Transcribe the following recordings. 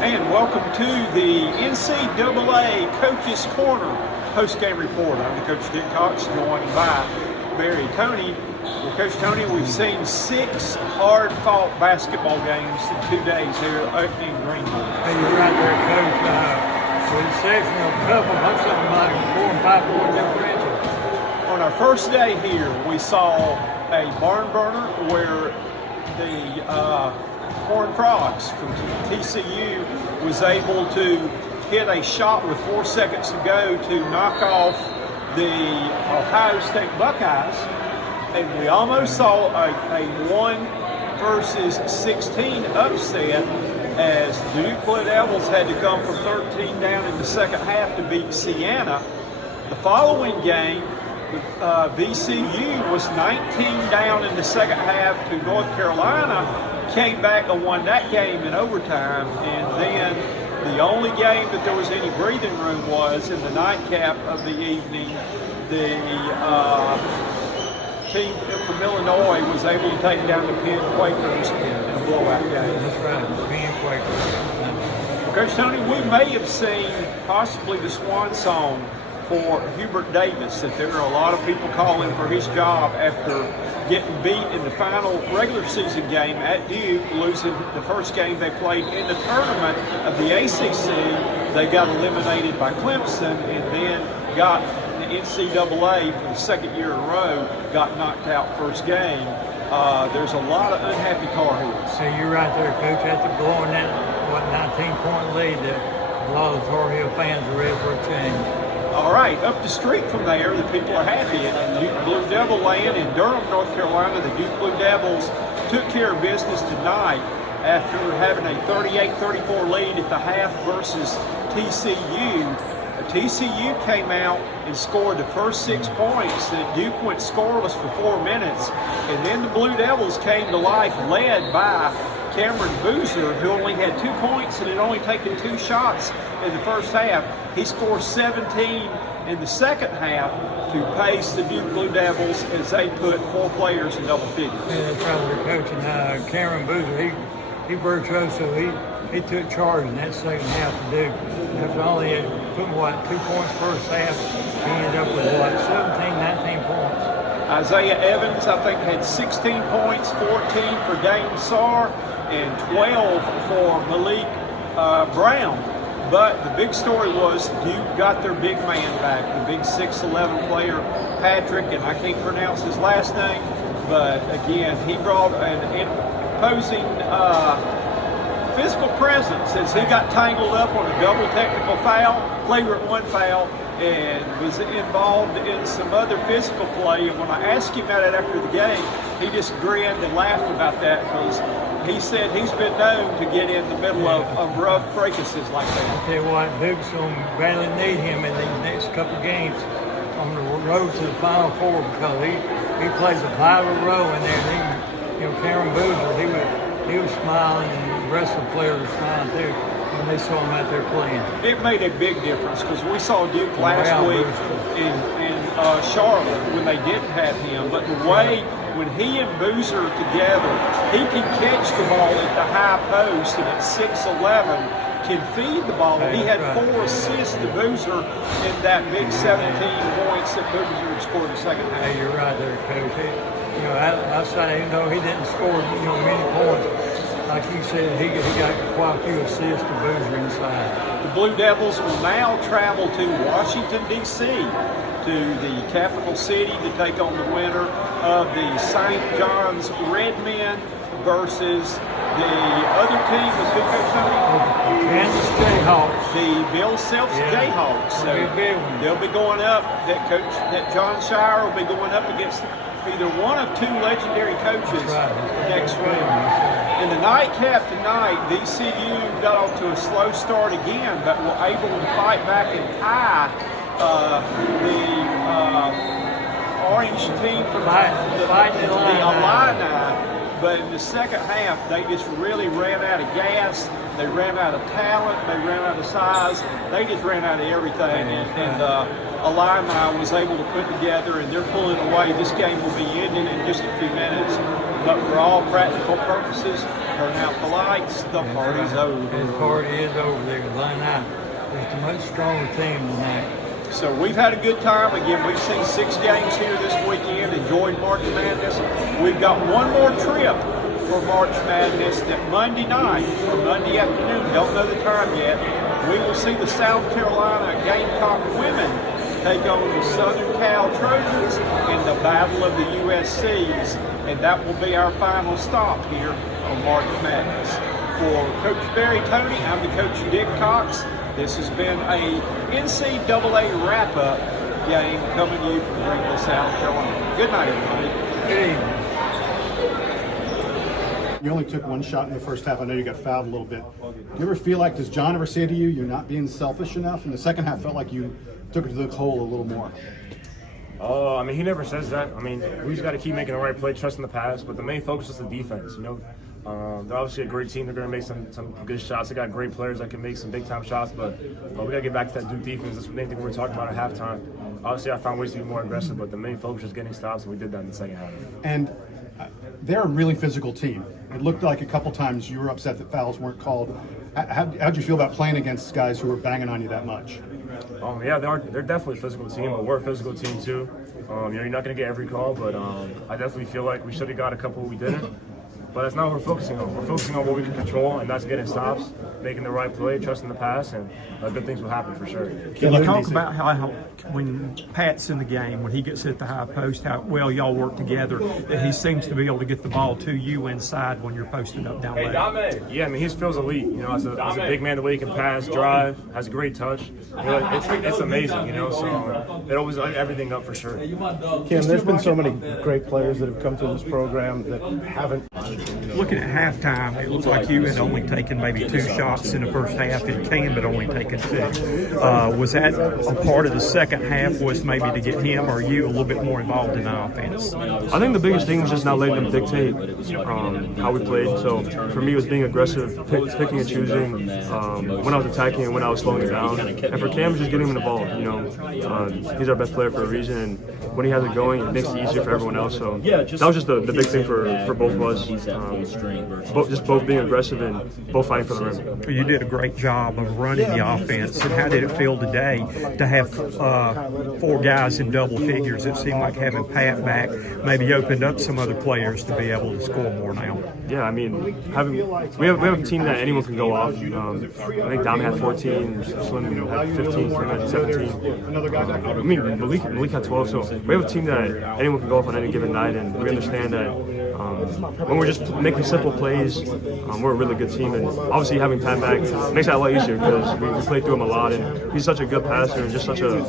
And welcome to the NCAA Coach's Corner post-game report. I'm the Coach Dick Cox, joined by Barry Toney. Well, Coach Toney, we've seen 6 hard-fought basketball games in 2 days here in Greenville. Hey, you're right there, Coach. With the exception of a couple, I'm something like 4 and 5 point differential. On our first day here, we saw a barn burner where the Horned Frogs from TCU was able to hit a shot with 4 seconds to go to knock off the Ohio State Buckeyes. And we almost saw a 1 versus 16 upset as the Duke Blue Devils had to come from 13 down in the second half to beat Siena. The following game, VCU was 19 down in the second half to North Carolina, came back and won that game in overtime, and then the only game that there was any breathing room was in the nightcap of the evening. The team from Illinois was able to take down the Penn Quakers in a blowout game. That's right, the Penn Quakers. Coach Toney, we may have seen possibly the swan song for Hubert Davis, that there are a lot of people calling for his job after getting beat in the final regular season game at Duke, losing the first game they played in the tournament of the ACC. They got eliminated by Clemson and then got the NCAA for the second year in a row, got knocked out first game. There's a lot of unhappy Tar Heels. So you're right there, Coach. After blowing that 19-point lead, that a lot of the Tar Heel fans are ready for a change. All right, up the street from there, the people are happy. In Duke Blue Devil land in Durham, North Carolina, the Duke Blue Devils took care of business tonight after having a 38-34 lead at the half versus TCU. TCU came out and scored the first 6 points. That Duke went scoreless for 4 minutes, and then the Blue Devils came to life, led by Cameron Boozer, who only had 2 points and had only taken 2 shots in the first half. He scored 17 in the second half to pace the Duke Blue Devils as they put 4 players in double figures. Yeah, that's right, we're coaching. Cameron Boozer, he virtuoso. He took charge in that second half of Duke. After only putting 2 points first half, he ended up with 17, 19 points. Isaiah Evans, I think, had 16 points, 14 for Dane Sarr, and 12 for Malik Brown. But the big story was Duke got their big man back, the big 6'11 player, Patrick, and I can't pronounce his last name, but again, he brought an imposing physical presence as he got tangled up on a double technical foul, flagrant 1 foul, and was involved in some other physical play. And when I asked him about it after the game, he just grinned and laughed about that because he said he's been known to get in the middle of rough fracases like that. I'll tell you what, Duke's going to badly need him in these next couple of games on the road to the Final Four because he plays a vital role in there. Cameron Boozer, he was smiling, and the rest of the players were smiling too when they saw him out there playing. It made a big difference because we saw Duke last week in Charlotte when they didn't have him, but the way when he and Boozer together, he can catch the ball at the high post and at 6'11", can feed the ball. He had 4 assists to Boozer in that big 17 points that Boozer scored in the second half. Hey, you're right there, Coach. Outside, even though he didn't score many points, like you said, he got quite a few assists to Boozer inside. The Blue Devils will now travel to Washington, D.C., to the capital city to take on the winner of the St. John's Redmen versus the other team was who, Coach Toney? Kansas Jayhawks. The Bill Self's Jayhawks. So they'll be going up. That John Shire will be going up against either one of 2 legendary coaches next week. In the nightcap tonight, VCU got off to a slow start again, but were able to fight back and tie the orange team from the Illini. But in the second half, they just really ran out of gas. They ran out of talent. They ran out of size. They just ran out of everything. And Illini was able to put together, and they're pulling away. This game will be ending in just a few minutes. But for all practical purposes, turn out the lights, the party's over. The party is over there. Why not? It's a much stronger team tonight. So we've had a good time. Again, we've seen 6 games here this weekend, enjoyed March Madness. We've got one more trip for March Madness that Monday night or Monday afternoon, don't know the time yet, we will see the South Carolina Gamecock women take on the Southern Cal Trojans in the Battle of the USCs, and that will be our final stop here on March Madness. For Coach Barry Toney, I'm the coach Dick Cox. This has been a NCAA wrap-up game coming to you from Greenville, South Carolina. Good night, everybody. Good evening. You only took one shot in the first half. I know you got fouled a little bit. Do you ever feel like, does John ever say to you, you're not being selfish enough? In the second half, felt like you took it to the hole a little more. I mean, he never says that. I mean, we just got to keep making the right play, trusting the pass. But the main focus is the defense. You know, they're obviously a great team. They're going to make some good shots. They got great players that can make some big time shots. But we got to get back to that Duke defense. That's the main thing we were talking about at halftime. Obviously, I found ways to be more aggressive, but the main focus is getting stops, and we did that in the second half. And they're a really physical team. It looked like a couple times you were upset that fouls weren't called. How'd you feel about playing against guys who were banging on you that much? Yeah, they're definitely a physical team, but we're a physical team too. You're not going to get every call, but I definitely feel like we should have got a couple we didn't. But that's not what we're focusing on. We're focusing on what we can control, and that's getting stops, making the right play, trusting the pass, and good things will happen for sure. Can you talk about how when Pat's in the game, when he gets hit the high post, how well y'all work together, that he seems to be able to get the ball to you inside when you're posted up down low? Yeah, I mean, his feels elite. You know, as a big man, the way he can pass, drive, has a great touch. You know, it's amazing, you know, so it opens everything up for sure. Kim, there's been so many great players that have come through this program that haven't. Looking at halftime, it looks like you had only taken maybe 2 shots in the first half, and Cam had only taken 2. Was that a part of the second half, was maybe to get him or you a little bit more involved in the offense? I think the biggest thing was just not letting them dictate how we played. So for me, it was being aggressive, picking and choosing when I was attacking and when I was slowing it down. And for Cam, just getting him the ball. You know, he's our best player for a reason, and when he has it going, it makes it easier for everyone else. So that was just the big thing for both of us. Both being aggressive and both fighting for the rim. You did a great job of running the offense. And how did it feel today to have 4 guys in double figures? It seemed like having Pat back maybe opened up some other players to be able to score more now. Yeah, I mean, we have a team that anyone can go off. I think Dom had 14, Slim had 15, Slim had 17. I mean, Malik had 12. So we have a team that anyone can go off on any given night, and we understand that when we're just making simple plays, we're a really good team. And obviously having Pat back makes that a lot easier because we play through him a lot, and he's such a good passer and just such a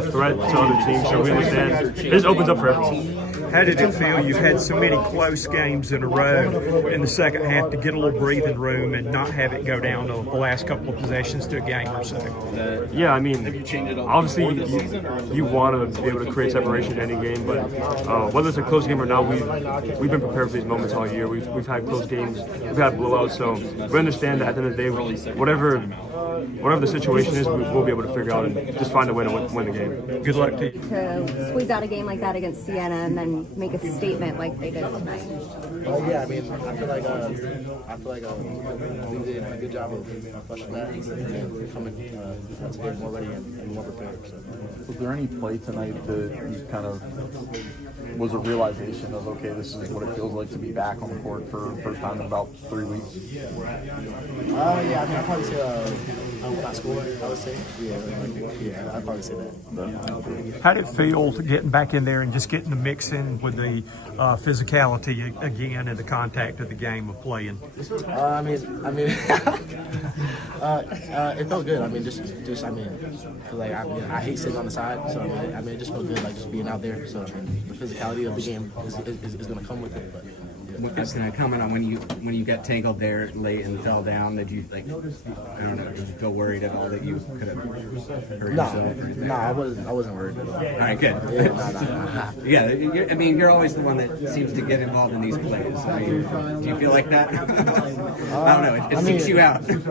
threat to other teams. So we understand it just opens up for everyone. How did it feel? You've had so many close games in a row in the second half to get a little breathing room and not have it go down to the last couple of possessions to a game or so. Yeah, I mean, obviously you want to be able to create separation in any game, but whether it's a close game or not, we've been prepared for these moments all year. We've had close games, we've had blowouts, so we understand that at the end of the day, whatever the situation is, we'll be able to figure out and just find a way to win the game. Good luck to you. To squeeze out a game like that against Siena and then make a statement like they did tonight. Yeah, I mean, I feel like we did a good job of flushing that and coming today more ready and more prepared. So. Was there any play tonight that you kind of was a realization of, okay, this is what it feels like to be back on the court for the first time in about 3 weeks? Yeah, I mean, I'd probably say not scoring, I would say. Yeah, I'd probably say that. How did it feel getting back in there and just getting the mix in with the physicality again and the contact of the game of playing? I mean, it felt good. I mean, just I mean, cause like I hate sitting on the side, so I mean, it just felt good, like just being out there. So I mean, the physicality of the game is going to come with it. But, yeah. Can I comment on when you got tangled there late and fell down? Did you I don't know, did you feel worried at all that you could have hurt yourself? No, I wasn't worried at all. All right, good. Yeah, Yeah, I mean, you're always the one that seems to get involved in these plays. I mean, do you feel like that? I don't know. It seeks you out. But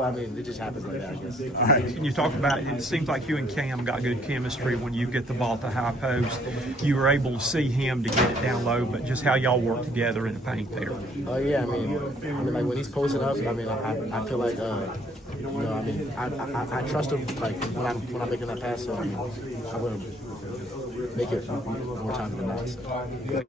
I mean, it just happens like that, I guess. All right. You talked about it seems like you and Cam got good chemistry when you get the ball to high post. You were able to see him to get it down low throw, but just how y'all work together in the paint there. Yeah, I mean, like when he's posting up, I mean, I feel like, you know, I mean, I trust him. Like when I'm making that pass, so I mean, I'm gonna make it more times than not. So.